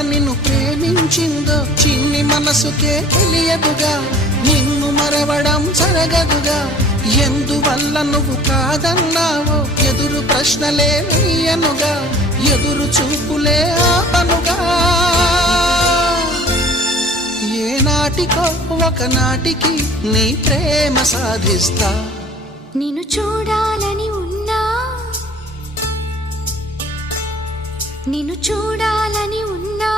నిన్ను ప్రేమించిందో చిన్ని మనసుకే తెలియదుగా, నిన్ను మరవడం జరగదుగా. ఎందువల్ల నువ్వు కాదన్నావో ఎదురు ప్రశ్నలే వేయనుగా, ఎదురు చూపులే ఆపనుగా. ఏనాటికో ఒకనాటికి నీ ప్రేమ సాధిస్తా. నిన్ను చూడాలని ఉన్నా, నిన్ను చూడాలని ఉన్నా